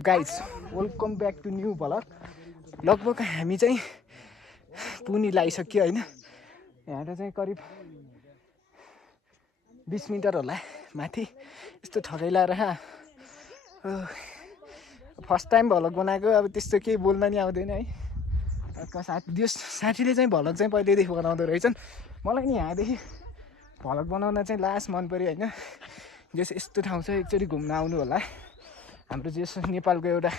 Guys welcome back to new vlog. लगभग हामी चाहिँ पुनी लागिसक्यो होइन। यहाँबाट चाहिँ करिब 20 मिटर होला माथि। यस्तो ठगै लाएर फर्स्ट टाइम भ्लग बनाएको, अब त्यस्तो केही बोल्न नि आउँदैन है। साथीले चाहिँ भ्लग चाहिँ पहिल्यैदेखि बनाउँदो रहेछन्। मलाई नि यहाँदेखि भ्लग बनाउन चाहिँ लास्ट मन पऱ्यो होइन। जस यस्तो ठाउँ चाहिँ एकचोटि घुम्न आउनु होला। हाम्रो जस नेपालको एउटा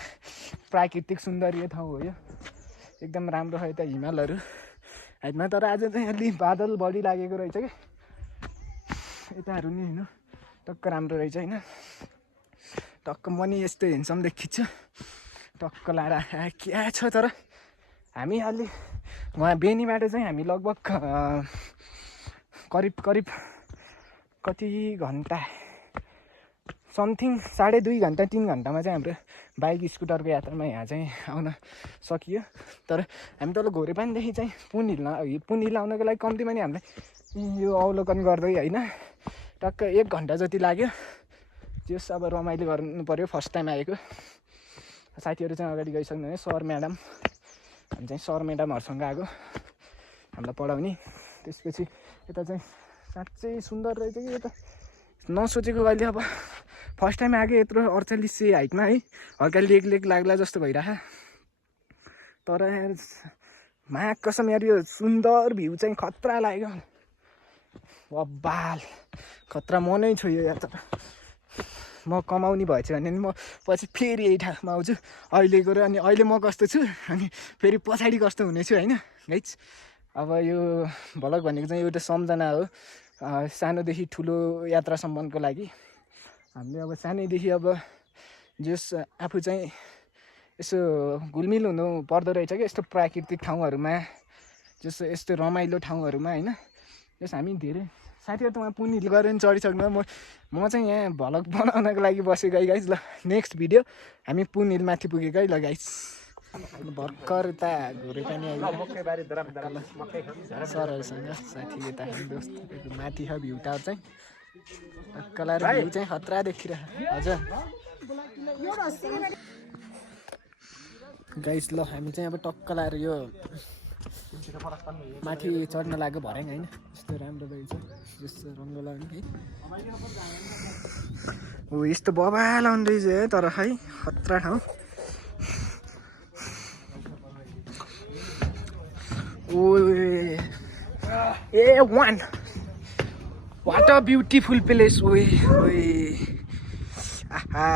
प्राकृतिक सौन्दर्य ठाउँ हो यो। एकदम राम्रो छ यता हिमालहरू होइन। तर आज चाहिँ अलि बादल बढी लागेको रहेछ कि यताहरू नि हिँड्नु टक्क राम्रो रहेछ होइन। टक्क म नि यस्तो हेन्सम देखिन्छु टक्क लाएर क्या छ। तर हामी अलि वहाँ बेनीबाट चाहिँ हामी लगभग करिब कति घन्टा समथिङ 2.5 घन्टा 3 घन्टामा चाहिँ हाम्रो बाइक स्कुटरको यात्रामा यहाँ चाहिँ आउन सकियो। तर हामी तल घोरेपानीदेखि चाहिँ पुन हिल आउनको लागि कम्तीमा नि हामीलाई यो अवलोकन गर्दै होइन टक्क 1 घन्टा जति लाग्यो। जस अब रमाइलो गर्नु पऱ्यो, फर्स्ट टाइम आएको। साथीहरू चाहिँ अगाडि गइसक्नु भयो। सर म्याडम, हामी चाहिँ सर म्याडमहरूसँग आएको हामीलाई पढाउने। त्यसपछि यता चाहिँ साँच्चै सुन्दर रहेछ कि यता नसोचेको। अहिले अब फर्स्ट टाइम आएको यत्रो 48 हाइटमा है। हल्का लेक लाग्ला जस्तो भइरहेको। तर माग कसम यार यो सुन्दर भ्यू चाहिँ खतरा लाग्यो। बब्बाल खतरा मनै छु यो यार। तर म कमाउने भएछ भने म पछि फेरि यही ठाउँमा आउँछु अहिलेको र। अनि अहिले म कस्तो छु अनि फेरि पछाडि कस्तो हुनेछु होइन गाइज। अब यो भ्लग भनेको चाहिँ एउटा सम्झना हो सानोदेखि ठुलो यात्रासम्मको लागि। हामीले अब सानैदेखि अब जस आफू चाहिँ यसो घुलमिल हुनु पर्दो रहेछ क्या यस्तो प्राकृतिक ठाउँहरूमा, जस यस्तो रमाइलो ठाउँहरूमा होइन। जस हामी धेरै साथीहरू त उहाँ पुन हिल गरेर चढिसक्नु। म चाहिँ यहाँ भ्लग बनाउनको लागि बसेको है गाइज। ल नेक्स्ट भिडियो हामी पुन हिल माथि पुगेको है। ल गाइज भर्खर यता घोरेपानी आयो सरहरूसँग साथी यता दोस्त माथि छ भ्यू टावर चाहिँ कलर भ्यू चाहिँ खतरा देखिरहेको हजुर गाइस। ल हामी चाहिँ अब टक्क लाएर यो माथि चढ्न लाग्यो भर्याङ होइन। यस्तो राम्रो रहेछ जस्तो रङ्ग लाग्ने है। हो यस्तो बबाल आउने रहेछ है। तर है खतरा ठाउँ। Wow what a beautiful place. Aaha